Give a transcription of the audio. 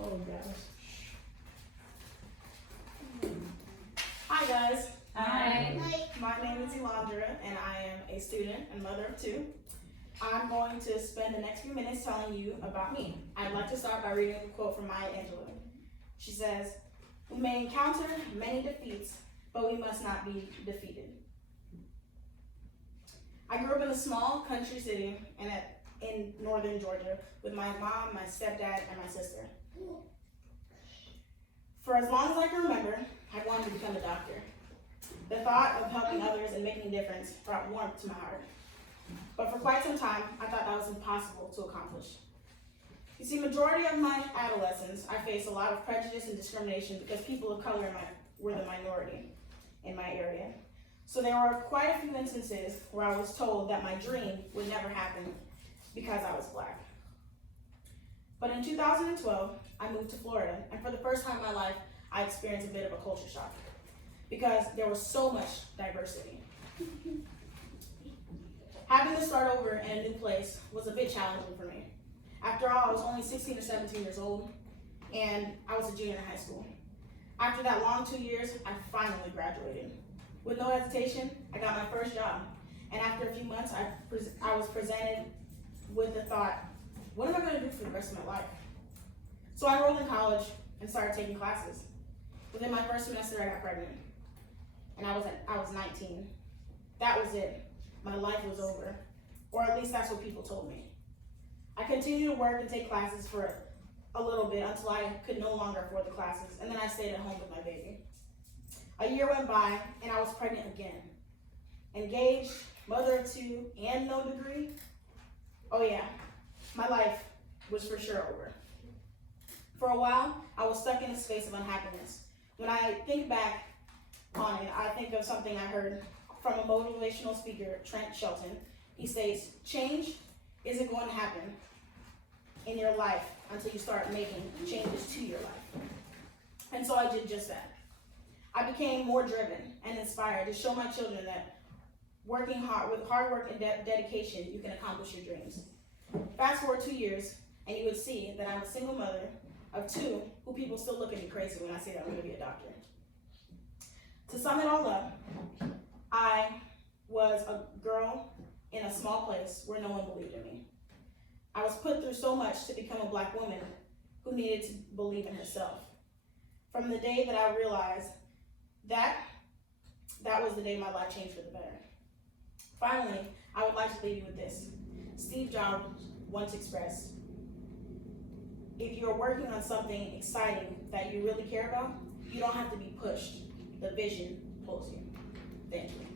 Oh gosh. Hi guys. Hi. My name is Elandra and I am a student and mother of two. I'm going to spend the next few minutes telling you about me. I'd like to start by reading a quote from Maya Angelou. She says, "We may encounter many defeats, but we must not be defeated." I grew up in a small country city in northern Georgia with my mom, my stepdad, and my sister. For as long as I can remember, I wanted to become a doctor. The thought of helping others and making a difference brought warmth to my heart. But for quite some time, I thought that was impossible to accomplish. You see, majority of my adolescence, I faced a lot of prejudice and discrimination because people of color were the minority in my area. So there were quite a few instances where I was told that my dream would never happen because I was Black. But in 2012, I moved to Florida, and for the first time in my life, I experienced a bit of a culture shock because there was so much diversity. Having to start over in a new place was a bit challenging for me. After all, I was only 16 or 17 years old, and I was a junior in high school. After that long 2 years, I finally graduated. With no hesitation, I got my first job, and after a few months, I was presented with the thought, what am I gonna do for the rest of my life? So I enrolled in college and started taking classes. Within my first semester, I got pregnant, and I was 19. That was it. My life was over, or at least that's what people told me. I continued to work and take classes for a little bit until I could no longer afford the classes, and then I stayed at home with my baby. A year went by, and I was pregnant again. Engaged, mother of two, and no degree. Oh yeah, my life was for sure over. For a while, I was stuck in a space of unhappiness. When I think back on it, I think of something I heard from a motivational speaker, Trent Shelton. He states, change isn't going to happen in your life until you start making changes to your life. And so I did just that. I became more driven and inspired to show my children that working hard, with hard work and dedication, you can accomplish your dreams. Fast forward 2 years, and you would see that I'm a single mother of two who people still look at me crazy when I say that I'm gonna be a doctor. To sum it all up, I was a girl in a small place where no one believed in me. I was put through so much to become a Black woman who needed to believe in herself. From the day that I realized that was the day my life changed for the better. Finally, I would like to leave you with this. Steve Jobs once expressed, if you're working on something exciting that you really care about, you don't have to be pushed. The vision pulls you. Thank you.